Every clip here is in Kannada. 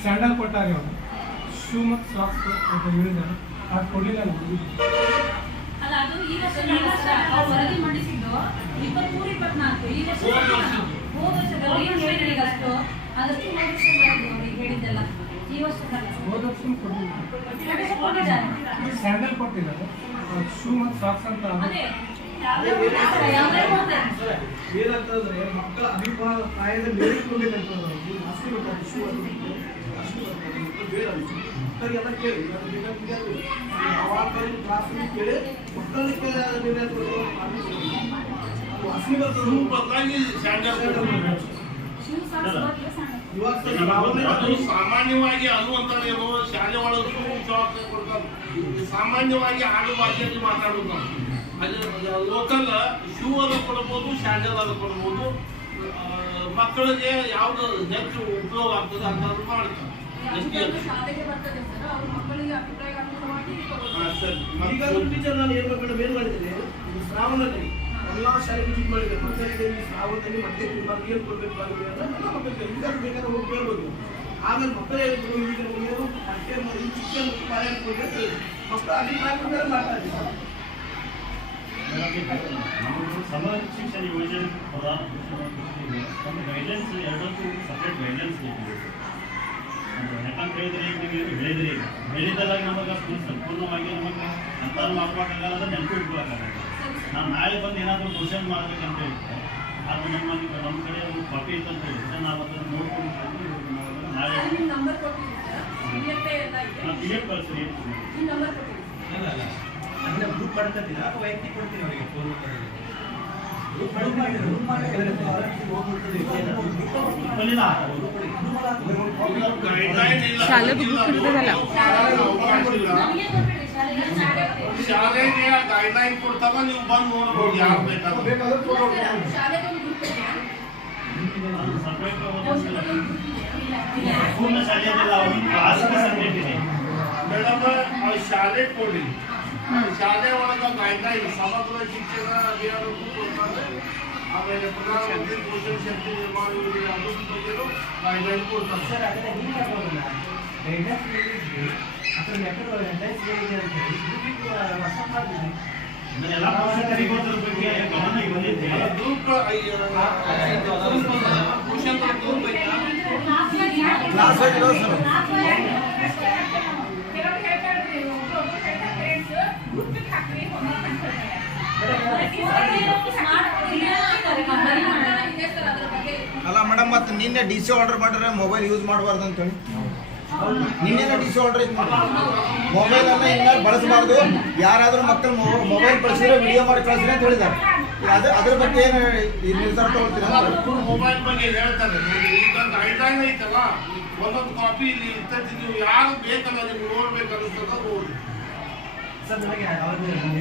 ಸ್ಯಾಂಡಲ್ ಕೊಟ್ಟಾರೆ ಅವರು ಶೂ ಮತ್ತು ಸಾಕ್ಸ್ ಅಂತ ಹೇಳಿದ್ದಾರೆ ಅದು ಕೊಡಲಿಲ್ಲ ನಮಗೆ ಅಲ್ಲ ಅದು ಈ ವರ್ಷ ಈ ವರ್ಷ ಅವ್ರು ವರದಿ ಮಂಡಿಸಿದ್ದು ಇಪ್ಪತ್ಮೂರು ಇಪ್ಪತ್ನಾಲ್ಕು ಈ ವರ್ಷ ಹೋದ ವರ್ಷದ ಹೇಳಿದ ಅಷ್ಟು ಅದಷ್ಟು ಹೋದ ವರ್ಷ ಅವ್ರಿಗೆ ಹೇಳಿದ್ದೆಲ್ಲ. ಈ ವರ್ಷದಲ್ಲ. ಹೋದ ವರ್ಷ ವರ್ಷ ಸ್ಯಾಂಡಲ್ ಕೊಟ್ಟಿದ್ದಾರೆ ಶೂ ಮತ್ತು ಸಾಕ್ಸ್ ಅಂತ ಅದು. ಏನಂತಂದ್ರೆ ಮಕ್ಕಳ ಅಭಿಪ್ರಾಯದ ಮೇರೆಗೆ ಕೊಡ್ಬೇಕಂತ ಅಷ್ಟು ಶೂ ಅಷ್ಟು ಬೇಡ ಮಕ್ಕಳಿಗೆಲ್ಲ ಕೇಳಿ ಯಾವಾಗ ಕ್ಲಾಸ್ ಕೇಳಿ. ನಿರ್ಣಯ ತಗೊಳ್ಳೋ ಅದು ಅಸಲಿ ಬರ್ತದೆ ಶೂ ಬದಲಾಗಿ ಸ್ಯಾಂಡಲ್ ಕೊಡ್ಬೇಕು. ಶೂ ಸಾಕ್ಸ್ ಬರ್ತದೆ ಸಣ್ಣ ಇವಾಗ ಸರಿ ಅದು ಸಾಮಾನ್ಯವಾಗಿ ಅನ್ನುವಂಥದ್ದೇನು ಶಾಲೆ ಒಳಗೆ ಶೂ ಶಾಕ್ ಕೊಡ್ತಾರೆ ಸಾಮಾನ್ಯವಾಗಿ ಆಡು ಭಾಷೆಯಲ್ಲಿ ಮಾತಾಡೋದು ನಾವು ಅದು ಲೋಕಲ್ ಶೂ ಅದ ಕೊಡ್ಬೋದು ಸ್ಯಾಂಡಲ್ ಅದ ಕೊಡ್ಬೋದು ಆ, ಮಕ್ಕಳಿಗೆ ಯಾವ್ದು ಹೆಚ್ಚು ಉಪಯೋಗ ಆಗ್ತದೆ ಅಂತ ಮಾಡ್ತಾರೆ ಎಷ್ಟು ಅಧಿಕಾರಿಗಳು ಶಾಲೆಗೆ ಬರ್ತದೆ ಸರ್ ಅವ್ರ ಮಕ್ಕಳಿಗೆ ಅಭಿಪ್ರಾಯ ಅನುಗುಣವಾಗಿ ಹಾ, ಸರಿ. ಈಗ ಒಂದು ಟೀಚರ್ ನಾನು ಏನು ಬೇಡ ಏನು ಮಾಡಿದ್ದೇನೆ ಈ ಶ್ರಾವಣದಲ್ಲಿ ಎಲ್ಲ ಶಾಲೆ ವಿಸಿಟ್ ಮಾಡಿದೆ ಮಕ್ಕಳಿಗೆ ಈ ಶ್ರಾವಣದಲ್ಲಿ ಮತ್ತೆ ತಿಂಬಾರ್ದು ಏನು ಕೊಡ್ಬೇಕು ಬಾಗಿಲು ಅಂತ ಎಲ್ಲ ಮಕ್ಕಳಿಗೆ ಬೇಕಾದ್ರೆ ಹೋಗಿ ಕೇಳ್ಬೋದು. ಆಮೇಲೆ ಮಕ್ಕಳೇ ಈಗ ಏನು ಮತ್ತೆ ಮರಿ ಚಿಕ್ಕ ಪಾಯ ಕೊಡಿ ಮಕ್ಕಳು. ಮಕ್ಕಳ ಅಭಿಪ್ರಾಯ ಮಾತಾಡಿದ್ರು ನಮ್ಮದು ಸಮರ ಶಿಕ್ಷಣ ಯೋಜನೆ ನಮ್ಮ ಗೈಡ್ಲೈನ್ಸ್ ಎರಡಕ್ಕೂ ಸಪ್ರೇಟ್ ಗೈಡ್ಲೈನ್ಸ್ ಬೇಕಿದೆ. ಯಾಕಂತ ಹೇಳಿದ್ರೆ ಈಗ ನೀವು ಏನು ಹೇಳಿದ್ರಿ ಈಗ. ಬೆಳೆದಾಗ ನಮಗೆ ಸಂಪೂರ್ಣವಾಗಿ ನಮಗೆ ಅಂತ ಮಾಡ್ಬೇಕಾಗಲ್ಲ ಅಂದ್ರೆ ನೆನಪು ಇಟ್ಕೊಳಕ್ಕಾಗಲ್ಲ. ನಾವು ನಾಳೆ ಬಂದು ಏನಾದರೂ ಕ್ವಶನ್ ಮಾಡ್ಬೇಕಂತ ಹೇಳಿದ್ರೆ ಅದು ನಮ್ಮ ನಮ್ಮ ಕಡೆ ಒಂದು ಕಾಪಿ ಇತ್ತಂತ ಹೇಳಿದ್ರೆ ನಾವು ಅದನ್ನು ನೋಡ್ಕೊಂಡು ನಾಳೆ ಎಫ್ ಕಳಿಸ್ರಿ ಈ ನಂಬರ್ ಕೊಡ್ತೀನಿ ಅಲ್ಲ ಅದನ್ನ ಗ್ರೂಪ್ ಮಾಡ್ಕೊತೀರಾ ಅಥವಾ ವೈಯಕ್ತಿಕ ಕೊಡ್ತೀನಿ ಅವರಿಗೆ? ಫೋನ್ ಗ್ರೂಪ್ ಬಲ್ಲಿಲ್ಲ ಗೈಡ್ಲೈನ್ ಇಲ್ಲ. ಶಾಲೆದು book ಇರ್ತದಲ್ಲ. ಅವಕಾಶ ಇಲ್ಲ. ನಮಗೆ ಕೊಟ್ಟಿದ್ದೀವಿ ಶಾಲೆಗೆ ಶಾಲೆ ಶಾಲೆಗೆ ಗೈಡ್ಲೈನ್ ಕೊಡ್ತಾಗ ನೀವು ಬಂದು ನೋಡ್ಬೋದು ಯಾರು ಬೇಕಾದ್ರೆ ಬೇಕಾದ್ರೆ ಫೋಟೋ ಶಾಲೆಗೆ ಒಂದು ಗ್ರೂಪ್ ಇದೆ ಸಪ್ರೇಟ್ ಪೋಷಕರಿಗೆ ಒಂದು group ಇದೆ. ಇಲ್ಲ. ಪೂರ್ಣ ಶಾಲೆಯಲ್ಲ ಅವ್ರಿಗೆ ಕ್ಲಾಸಿಗೆ ಸಪ್ರೇಟ್ ಇದೆ ಮೇಡಮ್ ಅವ್ರು ಶಾಲೆ ಕೊಡಿ ಶಾಲೆ ಒಳಗ ಗೈಡ್ಲೈನ್ ಸಮಗ್ರ ಶಿಕ್ಷಣ ಅಭಿಯಾನಕ್ಕೂ ಕೊಡ್ತಾರೆ ಆಮೇಲೆ ಪ್ರಧಾನಮಂತ್ರಿ ಪೋಷಣ ಶಕ್ತಿ ನಿರ್ಮಾಣ ಯೋಜನೆ ಅದ್ರ ಬಗ್ಗೆನೂ ಗೈಡ್ಲೈನ್ ಕೊಡ್ತಾರೆ ಸರ್ ಅದನ್ನ ಹಿಂಗೆ ಹಾಕೋದಲ್ಲ ಗೈಡೆನ್ಸ್ ಹೇಳಿದ್ವಿ ಅದ್ರ ಮೆಥಡ್ ಗೈಡೆನ್ಸ್ ಹೇಳಿದೆ ಅಂತ ಹೇಳಿ ಗ್ರೂಪಿಗೆ ವಾಟ್ಸಪ್ ಮಾಡಿದ್ವಿ ಎಲ್ಲ ಪೋಷಕರಿಗೂ ಅದ್ರ ಬಗ್ಗೆ ಗಮನ ಬಂದಿದೆ ಗ್ರೂಪ್ ಪೋಷಕರ ಗ್ರೂಪ್ ಐತಾ ಕ್ಲಾಸ್ ಆಗಿರೋ ಸರ್ ನಿನ್ನೆ ಡಿ ಸಿ ಆರ್ಡರ್ ಮಾಡಿದ್ರೆ ಮೊಬೈಲ್ ಯೂಸ್ ಮಾಡಬಾರ್ದು ಅಂತ ಹೇಳಿ. ನಿನ್ನೆ ಡಿ ಸಿ ಆರ್ಡರ್ ಇದು ಮಾಡಿ ಮೊಬೈಲ್ ಅನ್ನ ಇನ್ಮೇಲೆ ಬಳಸಬಾರ್ದು. ಯಾರಾದ್ರೂ ಮಕ್ಕಳು ಮೊಬೈಲ್ ಬಳಸಿದ್ರೆ ವಿಡಿಯೋ ಮಾಡಿ ಕಳಿಸ್ರಿ ಅಂತ ಹೇಳಿದ್ದಾರೆ. ಅದ್ರ ಅದ್ರ ಬಗ್ಗೆ ಏನು ಈ ನಿರ್ಧಾರ ತಗೊಳ್ತೀರಾ ಮೊಬೈಲ್ ಬಗ್ಗೆ ಹೇಳ್ತಾರೆ. ಐತಲ್ಲ ಒಂದೊಂದು ಕಾಪಿ ಇಲ್ಲಿ ಇರ್ತೈತಿ. ನೀವು ಯಾರು ಬೇಕಲ್ಲ ನಿಮ್ಗೆ ನೋಡ್ಬೇಕು ಅನಿಸ್ತದ ನೋಡಿ ಸರ್ ನನಗೆ ಅವ್ರಿಗೆ ನಾನು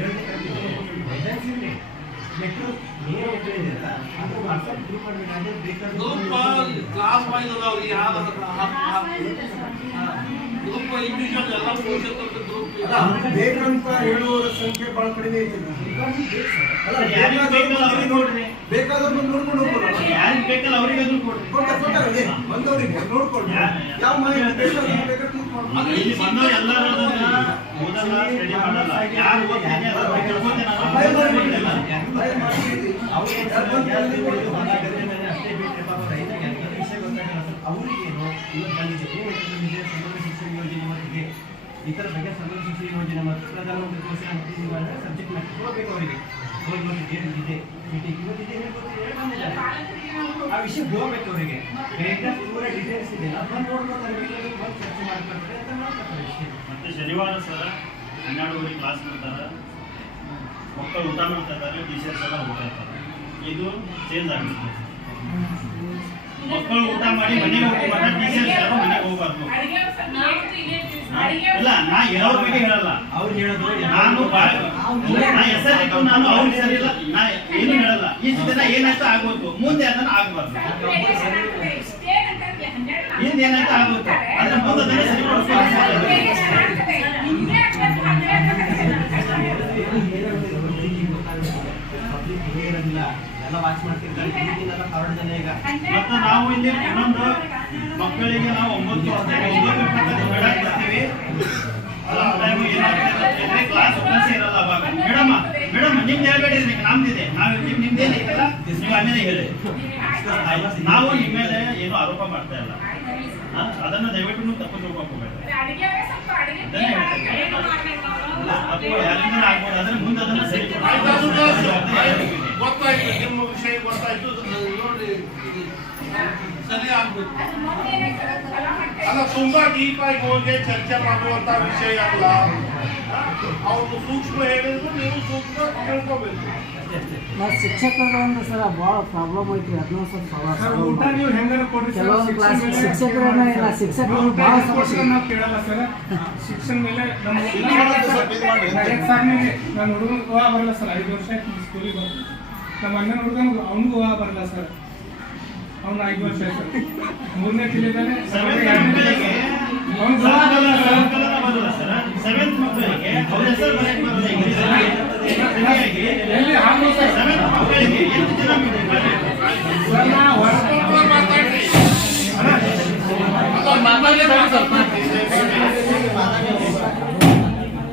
ಮೆಟ್ರೋ ಏನು ಹೇಳಿದಿಲ್ಲ ಅದು ವಾಟ್ಸಪ್ ಗ್ರೂಪ್ ಮಾಡಬೇಕಾದ್ರೆ ಗ್ರೂಪ್ ಬೇಕಾದ್ರೆ ಕ್ಲಾಸ್ ವೈಸ್ ಗ್ರೂಪ್ ಇಂಡಿವಿಜುವಲ್ ಎಲ್ಲ ಪೋಷಕರ ಗ್ರೂಪ್ ಬೇಕಂತ ಹೇಳುವವರ ಸಂಖ್ಯೆ ಬಹಳ ಕಡಿಮೆ ಐತಿ ಅಲ್ಲ ಯಾರಿಗೆ ಬೇಕಲ್ಲ ಅವ್ರಿಗೆ? ನೋಡ್ರಿ. ಬೇಕಾದವ್ರು ಬಂದು ನೋಡ್ಕೊಂಡು ಹೋಗ್ಬೋದು ಯಾರಿಗೆ ಬೇಕಲ್ಲ ಅವರಿಗೆ ಅದನ್ನು ಕೊಡ್ರಿ. ಕೊಡ್ತಾರೆ ಬಂದವರಿಗೆ ನೋಡ್ಕೊಂಡು. ಯಾವ ಮಾಹಿತಿ ಬೇಕಾದ್ರೆ ಅವ್ರಿಗೆ ಅವರಿಗೇನು ಇವತ್ತು ಶಿಕ್ಷಣ ಯೋಜನೆ ಮತ್ತಿದೆ ಈ ಥರ ಬಗ್ಗೆ ಸರ್ವ ಶಿಕ್ಷಣ ಯೋಜನೆ ಮತ್ತು ಪ್ರಧಾನಮಂತ್ರಿ ಮಕ್ಕಳಿಗೆ ಮಾಡಿದ್ರೆ ಸಬ್ಜೆಕ್ಟ್ ಮಾಡಿ ಕೊಡಬೇಕು ಅವರಿಗೆ ಹೋಗಿ ಮತ್ತೆ ಏನು ಇದೆ ಮೀಟಿಂಗ್ ಇವತ್ತಿದೆ ಆ ವಿಷಯ ಹೋಗ್ಬೇಕು ಅವರಿಗೆ ಗೈಡ್ಲೈನ್ಸ್ ಪೂರ ಡೀಟೇಲ್ಸ್ ಇದೆ ಅದನ್ನ ನೋಡ್ಕೊತಾರೆ ಬೇಕಾದ್ರೆ ಬಂದು ಚರ್ಚೆ ಮಾಡ್ಕೊಳ್ತಾರೆ ಅಂತ ಮಾಡ್ಕೊತಾರೆ ಮತ್ತೆ ಶನಿವಾರ ಸರ ಹನ್ನೆರಡುವರೆ ಕ್ಲಾಸ್ ಮಾಡ್ತಾರೆ. ಮಕ್ಕಳು ಊಟ ಮಾಡ್ತಾ ಇದ್ದಾರೆ ಟೀಚರ್ಸ್ ಎಲ್ಲ ಊಟ ಇರ್ತಾರೆ ಇದು ಚೇಂಜ್ ಆಗುತ್ತೆ. ಮಕ್ಕಳು ಊಟ ಮಾಡಿ ಮನೆಗೆ ಹೋಗಿ ಟೀಚರ್ಸ್ ಯಾರು ಮನೆಗೆ ಹೋಗ್ಬಾರ್ದು. ಇಲ್ಲೇ ನಾ ಯಾವ ಬಗ್ಗೆ ಹೇಳಲ್ಲ. ಅವ್ರು ಹೇಳೋದು ನಾನು ನಾ ಹೆಸರಿಟ್ಟು ನಾನು ಅವ್ರಿಗೆ ಸರಿ ಇಲ್ಲ. ನಾ ಏನು ಹೇಳಲ್ಲ. ಇಷ್ಟು ದಿನ ಏನಾಯ್ತು ಆಗೋಯ್ತು ಮುಂದೆ ಅದನ್ನ ಆಗ್ಬಾರ್ದು. ಹಿಂದೆ ಏನಾಯ್ತು ಆಗುತ್ತೆ ಅದ್ರ ಮುಂದೆ ಸರಿ ಸರಿಪಡಿಸ್ಬೇಕು. ಇರೋದಿಲ್ಲ ಎಲ್ಲ ವಾಚ್ ಮಾಡ್ತಿರ್ತಾರೆ. ಈಗಿನೆಲ್ಲ ಜನ ಈಗ. ಮತ್ತೆ ನಾವು ಇಲ್ಲಿ ಇನ್ನೊಂದು ಮಕ್ಕಳಿಗೆ ನಾವು ಒಂಬತ್ತು ಒಂಬತ್ತು ಇಪ್ಪತ್ತೈದು ಬಿಡಕ್ ಬರ್ತೀವಿ ಅಲ್ಲ ಟೈಮ್ ಏನಾಗ್ತದೆ ಕ್ಲಾಸ್ ಉಪನ್ಯಾಸ ಇರಲ್ಲ ಅವಾಗ. ಮೇಡಮ್ ಮೇಡಮ್ ನಿಮ್ದು ಹೇಳ್ಬೇಡಿ ನಿಮ್ಗೆ ನಮ್ದಿದೆ. ನಾವು ನಿಮ್ ನಿಮ್ದೇನೈತಲ್ಲ ನೀವು ಆಮೇಲೆ ಹೇಳಿ ನಾವು ನಿಮ್ಮ ಮೇಲೆ ಏನು ಆರೋಪ ಮಾಡ್ತಾ ಇಲ್ಲ? ಅದನ್ನ ದಯವಿಟ್ಟು ತಪ್ಪು ತಿಳ್ಕೊಬೇಡಿ. ಅಥವಾ ಯಾರಿಂದ ಆಗ್ಬೋದು ಅದನ್ನ ಮುಂದೆ ಅದನ್ನ ಸರಿ ಆಯ್ತು, ಅದು ಗೊತ್ತು. ಗೊತ್ತಾಯ್ತು. ನಿಮ್ಮ ವಿಷಯ ಗೊತ್ತಾಯ್ತು. ನೋಡಿ ಸರಿ ಆಗ್ಬೇಕು. ಅಲ್ಲ ತುಂಬಾ ಡೀಪ್ ಆಗಿ ಹೋಗಿ ಚರ್ಚೆ ಮಾಡುವಂತ ವಿಷಯ ಅಲ್ಲ. ಅವ್ರು ಸೂಕ್ಷ್ಮ ಹೇಳಿದ್ರು ನೀವು ಸೂಕ್ಷ್ಮ ತಿಳ್ಕೊಬೇಕು ಶಿಕ್ಷಕರ ಒಂದು ಸರ ಭಾಳ ಪ್ರಾಬ್ಲಮ್ ಐತ್ರಿ. ಅದನ್ನ ಸ್ವಲ್ಪ ಕೆಲವೊಂದು ಕ್ಲಾಸ್ ಶಿಕ್ಷಕರನ್ನ ಇಲ್ಲ ಶಿಕ್ಷಕರು ಭಾಳ ಸಮಸ್ಯೆ. ಶಿಕ್ಷಣ ಮೇಲೆ ನನ್ನ ಹುಡುಗನ ಹೋಗ ಬರಲ್ಲ ಸರ್ ಐದು ವರ್ಷ ಸ್ಕೂಲಿಗೆ ನಮ್ಮ ಅಣ್ಣನ ಹುಡುಗನ ಅವನಿಗೂ ಹೋಗ ಬರಲ್ಲ ಸರ್. ಅವ್ನು ಐದು ವರ್ಷ ಮೂರನೇ ಸರ್. ಸಂಕಲನ ಬರಲ್ಲ ಸರ್. ಸೆವೆಂತ್ ಮಕ್ಕಳಿಗೆ ಅವ್ರ ಹೆಸರು ಬರೆಯಕ್ಕೆ ಬರಲ್ಲ ください。